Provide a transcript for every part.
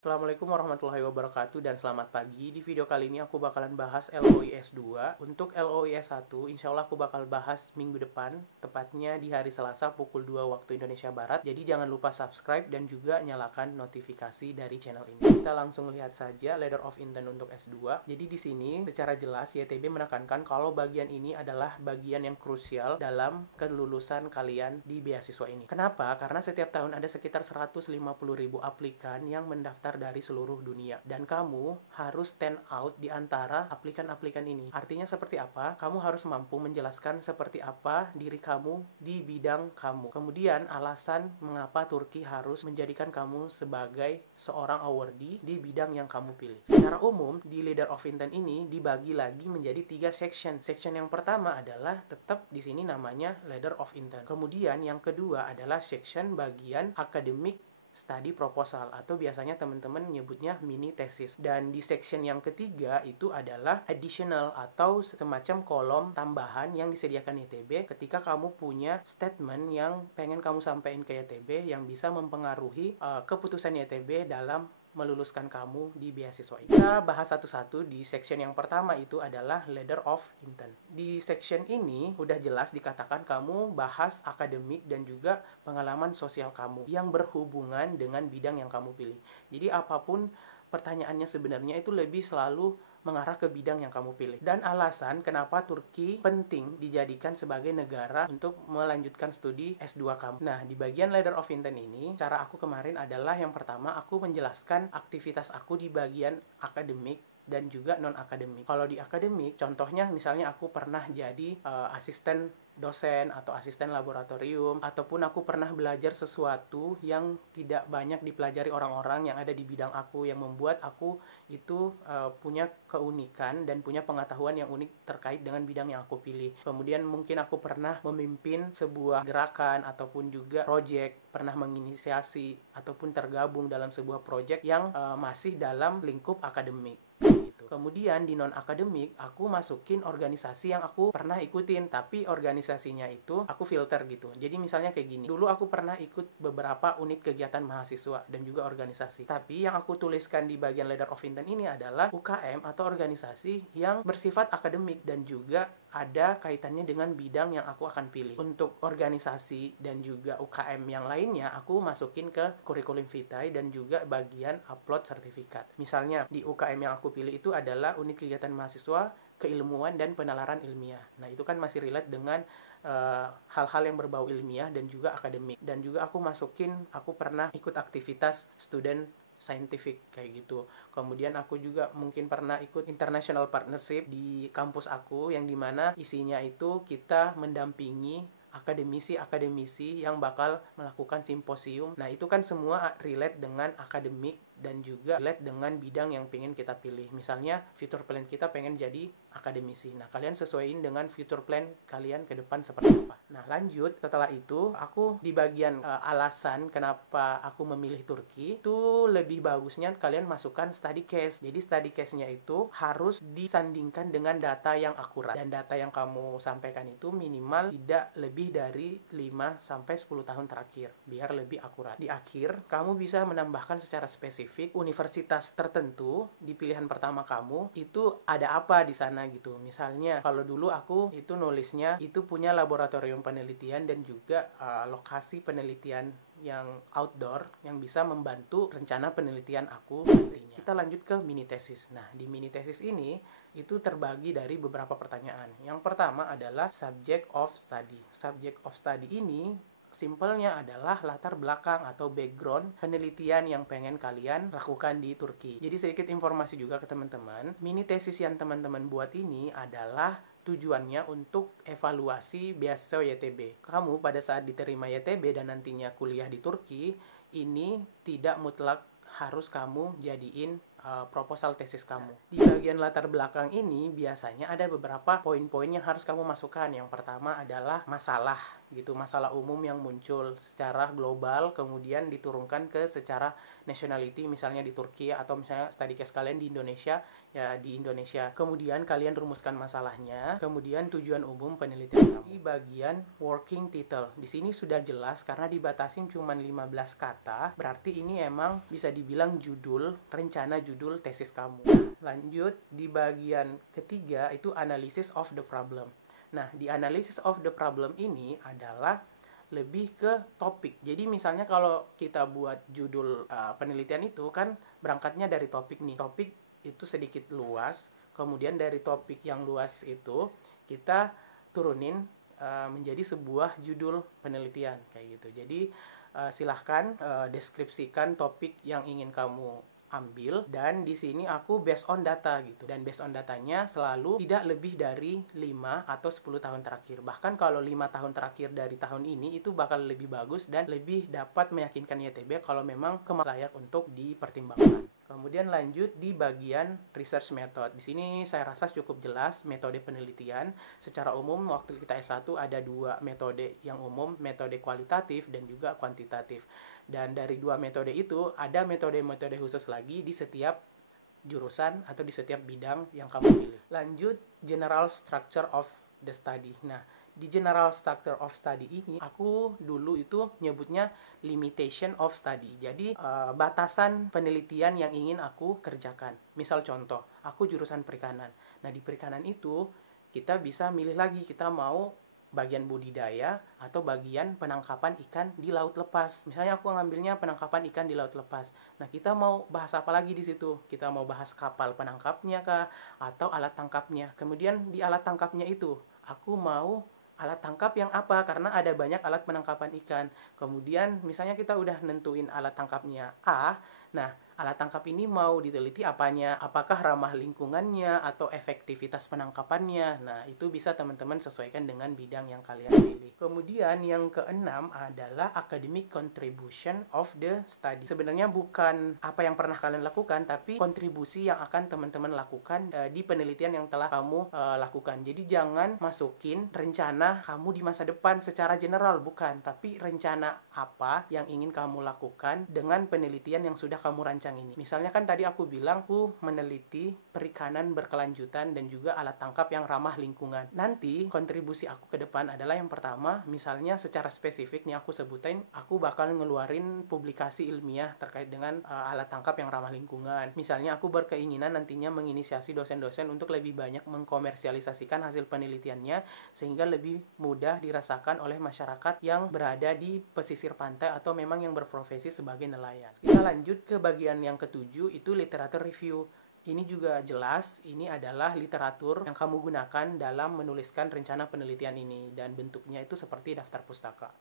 Assalamualaikum warahmatullahi wabarakatuh dan selamat pagi. Di video kali ini aku bakalan bahas LOIS 2. Untuk LOIS 1, insya Allah aku bakal bahas minggu depan, tepatnya di hari Selasa pukul 2 waktu Indonesia Barat. Jadi jangan lupa subscribe dan juga nyalakan notifikasi dari channel ini. Kita langsung lihat saja Letter of Intent untuk S2. Jadi di sini secara jelas YTB menekankan kalau bagian ini adalah bagian yang krusial dalam kelulusan kalian di beasiswa ini. Kenapa? Karena setiap tahun ada sekitar 150.000 aplikan yang mendaftar dari seluruh dunia dan kamu harus stand out di antara aplikan-aplikan ini. Artinya seperti apa? Kamu harus mampu menjelaskan seperti apa diri kamu di bidang kamu. Kemudian alasan mengapa Turki harus menjadikan kamu sebagai seorang awardee di bidang yang kamu pilih. Secara umum di Letter of Intent ini dibagi lagi menjadi 3 section. Section yang pertama adalah tetap di sini namanya Letter of Intent. Kemudian yang kedua adalah section bagian akademik study proposal atau biasanya teman-teman nyebutnya mini tesis. Dan di section yang ketiga itu adalah additional atau semacam kolom tambahan yang disediakan YTB ketika kamu punya statement yang pengen kamu sampaikan ke YTB yang bisa mempengaruhi keputusan YTB dalam meluluskan kamu di beasiswa ini. Kita bahas satu-satu. Di section yang pertama itu adalah Letter of Intent. Di section ini udah jelas dikatakan kamu bahas akademik dan juga pengalaman sosial kamu yang berhubungan dengan bidang yang kamu pilih. Jadi apapun pertanyaannya sebenarnya itu lebih selalu mengarah ke bidang yang kamu pilih. Dan alasan kenapa Turki penting dijadikan sebagai negara untuk melanjutkan studi S2 kamu. Nah, di bagian Letter of Intent ini, cara aku kemarin adalah yang pertama, aku menjelaskan aktivitas aku di bagian akademik dan juga non-akademik. Kalau di akademik, contohnya misalnya aku pernah jadi asisten dosen atau asisten laboratorium, ataupun aku pernah belajar sesuatu yang tidak banyak dipelajari orang-orang yang ada di bidang aku, yang membuat aku itu punya keunikan dan punya pengetahuan yang unik terkait dengan bidang yang aku pilih. Kemudian mungkin aku pernah memimpin sebuah gerakan ataupun juga project, pernah menginisiasi ataupun tergabung dalam sebuah project yang masih dalam lingkup akademik. Kemudian di non-akademik, aku masukin organisasi yang aku pernah ikutin, tapi organisasinya itu aku filter gitu. Jadi misalnya kayak gini, dulu aku pernah ikut beberapa unit kegiatan mahasiswa dan juga organisasi. Tapi yang aku tuliskan di bagian Letter of Intent ini adalah UKM atau organisasi yang bersifat akademik dan juga ada kaitannya dengan bidang yang aku akan pilih. Untuk organisasi dan juga UKM yang lainnya, aku masukin ke kurikulum vitae dan juga bagian upload sertifikat. Misalnya di UKM yang aku pilih itu adalah unit kegiatan mahasiswa, keilmuan dan penalaran ilmiah. Nah, itu kan masih relate dengan hal-hal yang berbau ilmiah dan juga akademik. Dan juga aku masukin, aku pernah ikut aktivitas student scientific kayak gitu. Kemudian aku juga mungkin pernah ikut international partnership di kampus aku yang dimana isinya itu kita mendampingi akademisi-akademisi yang bakal melakukan simposium. Nah, itu kan semua relate dengan akademik dan juga relate dengan bidang yang pengen kita pilih. Misalnya, future plan kita pengen jadi akademisi. Nah, kalian sesuaiin dengan future plan kalian ke depan seperti apa. Nah, lanjut. Setelah itu, aku di bagian alasan kenapa aku memilih Turki, itu lebih bagusnya kalian masukkan study case. Jadi, study case-nya itu harus disandingkan dengan data yang akurat. Dan data yang kamu sampaikan itu minimal tidak lebih dari 5-10 tahun terakhir, biar lebih akurat. Di akhir, kamu bisa menambahkan secara spesifik universitas tertentu di pilihan pertama kamu, itu ada apa di sana gitu. Misalnya, kalau dulu aku itu nulisnya itu punya laboratorium penelitian dan juga lokasi penelitian yang outdoor yang bisa membantu rencana penelitian aku nantinya. Kita lanjut ke mini tesis. Nah, di mini tesis ini itu terbagi dari beberapa pertanyaan. Yang pertama adalah subject of study. Subject of study ini simpelnya adalah latar belakang atau background penelitian yang pengen kalian lakukan di Turki. Jadi sedikit informasi juga ke teman-teman. Mini tesis yang teman-teman buat ini adalah tujuannya untuk evaluasi beasiswa YTB. Kamu pada saat diterima YTB dan nantinya kuliah di Turki, ini tidak mutlak harus kamu jadiin proposal tesis kamu. Di bagian latar belakang ini biasanya ada beberapa poin-poin yang harus kamu masukkan. Yang pertama adalah masalah gitu, masalah umum yang muncul secara global kemudian diturunkan ke secara nationality, misalnya di Turki atau misalnya study case kalian di Indonesia, ya di Indonesia. Kemudian kalian rumuskan masalahnya, kemudian tujuan umum penelitian kamu. Di bagian working title, di sini sudah jelas karena dibatasin cuma 15 kata, berarti ini emang bisa dibilang judul, rencana judul tesis kamu. Lanjut di bagian ketiga itu analysis of the problem. Nah, di analysis of the problem ini adalah lebih ke topik. Jadi misalnya kalau kita buat judul penelitian itu kan berangkatnya dari topik nih. Topik itu sedikit luas, kemudian dari topik yang luas itu kita turunin menjadi sebuah judul penelitian kayak gitu. Jadi silahkan deskripsikan topik yang ingin kamu ambil, dan di sini aku based on data gitu, dan based on datanya selalu tidak lebih dari 5 atau 10 tahun terakhir. Bahkan kalau 5 tahun terakhir dari tahun ini itu bakal lebih bagus dan lebih dapat meyakinkan YTB kalau memang layak untuk dipertimbangkan. Kemudian lanjut di bagian research method. Di sini saya rasa cukup jelas metode penelitian. Secara umum waktu kita S1 ada 2 metode yang umum, metode kualitatif dan juga kuantitatif. Dan dari 2 metode itu ada metode-metode khusus lagi di setiap jurusan atau di setiap bidang yang kamu pilih. Lanjut general structure of the study. Nah, di general structure of study ini aku dulu itu nyebutnya limitation of study. Jadi batasan penelitian yang ingin aku kerjakan. Misal contoh, aku jurusan perikanan. Nah, di perikanan itu kita bisa milih lagi, kita mau bagian budidaya atau bagian penangkapan ikan di laut lepas. Misalnya aku ngambilnya penangkapan ikan di laut lepas. Nah, kita mau bahas apa lagi di situ? Kita mau bahas kapal penangkapnya kah atau alat tangkapnya. Kemudian di alat tangkapnya itu aku mau alat tangkap yang apa, karena ada banyak alat penangkapan ikan. Kemudian misalnya kita udah nentuin alat tangkapnya A, nah alat tangkap ini mau diteliti apanya, apakah ramah lingkungannya atau efektivitas penangkapannya. Nah, itu bisa teman-teman sesuaikan dengan bidang yang kalian pilih. Kemudian yang keenam adalah academic contribution of the study. Sebenarnya bukan apa yang pernah kalian lakukan, tapi kontribusi yang akan teman-teman lakukan di penelitian yang telah kamu lakukan. Jadi jangan masukin rencana kamu di masa depan secara general, bukan, tapi rencana apa yang ingin kamu lakukan dengan penelitian yang sudah kamu rancang ini. Misalnya kan tadi aku bilang aku meneliti perikanan berkelanjutan dan juga alat tangkap yang ramah lingkungan. Nanti kontribusi aku ke depan adalah yang pertama, misalnya secara spesifik nih aku sebutin, aku bakal ngeluarin publikasi ilmiah terkait dengan alat tangkap yang ramah lingkungan. Misalnya aku berkeinginan nantinya menginisiasi dosen-dosen untuk lebih banyak mengkomersialisasikan hasil penelitiannya sehingga lebih mudah dirasakan oleh masyarakat yang berada di pesisir pantai atau memang yang berprofesi sebagai nelayan. Kita lanjut ke bagian yang ketujuh, itu literatur review. Ini juga jelas, ini adalah literatur yang kamu gunakan dalam menuliskan rencana penelitian ini, dan bentuknya itu seperti daftar pustaka.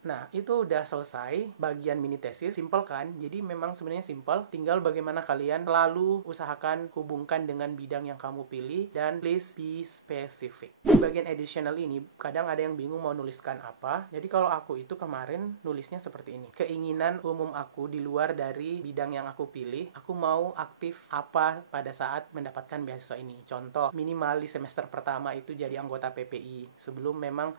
Nah, itu udah selesai bagian mini tesis. Simple kan? Jadi memang sebenarnya simple. Tinggal bagaimana kalian selalu usahakan hubungkan dengan bidang yang kamu pilih, dan please be specific. Di bagian additional ini, kadang ada yang bingung mau nuliskan apa. Jadi kalau aku itu kemarin nulisnya seperti ini. Keinginan umum aku di luar dari bidang yang aku pilih, aku mau aktif apa pada saat mendapatkan beasiswa ini. Contoh, minimal di semester pertama itu jadi anggota PPI. Sebelum memang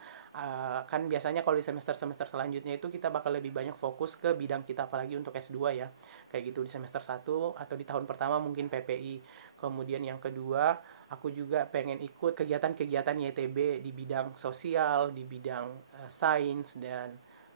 kan biasanya kalau di semester-semester selanjutnya itu kita bakal lebih banyak fokus ke bidang kita, apalagi untuk S2 ya. Kayak gitu di semester 1 atau di tahun pertama mungkin PPI. Kemudian yang kedua, aku juga pengen ikut kegiatan-kegiatan YTB di bidang sosial, di bidang sains, dan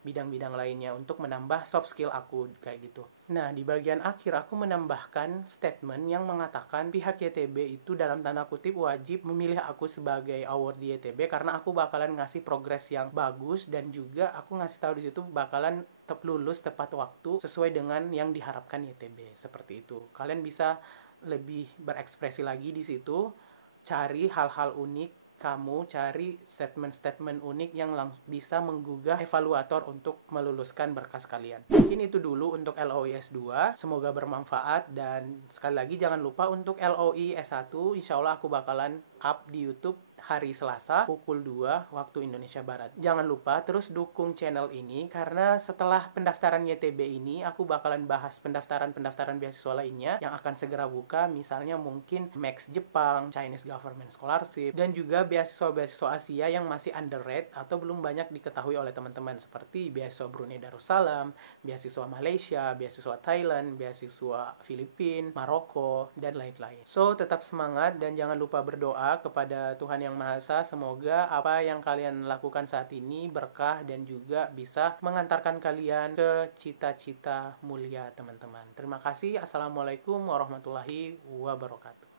bidang-bidang lainnya untuk menambah soft skill aku kayak gitu. Nah, di bagian akhir aku menambahkan statement yang mengatakan pihak YTB itu dalam tanda kutip wajib memilih aku sebagai award di YTB karena aku bakalan ngasih progres yang bagus, dan juga aku ngasih tahu di situ bakalan lulus tepat waktu sesuai dengan yang diharapkan YTB. Seperti itu. Kalian bisa lebih berekspresi lagi di situ, cari hal-hal unik, kamu cari statement-statement unik yang bisa menggugah evaluator untuk meluluskan berkas kalian. Mungkin itu dulu untuk LOI S2, semoga bermanfaat, dan sekali lagi jangan lupa untuk LOI S1, insya Allah aku bakalan up di YouTube hari Selasa pukul 2 waktu Indonesia Barat. Jangan lupa terus dukung channel ini karena setelah pendaftaran YTB ini aku bakalan bahas pendaftaran beasiswa lainnya yang akan segera buka, misalnya mungkin Max Jepang, Chinese Government Scholarship, dan juga beasiswa-beasiswa Asia yang masih underrated atau belum banyak diketahui oleh teman-teman, seperti beasiswa Brunei Darussalam, beasiswa Malaysia, beasiswa Thailand, beasiswa Filipina, Maroko, dan lain-lain. So, tetap semangat dan jangan lupa berdoa kepada Tuhan Yang Maha Esa. Semoga apa yang kalian lakukan saat ini berkah dan juga bisa mengantarkan kalian ke cita-cita mulia, teman-teman. Terima kasih. Assalamualaikum warahmatullahi wabarakatuh.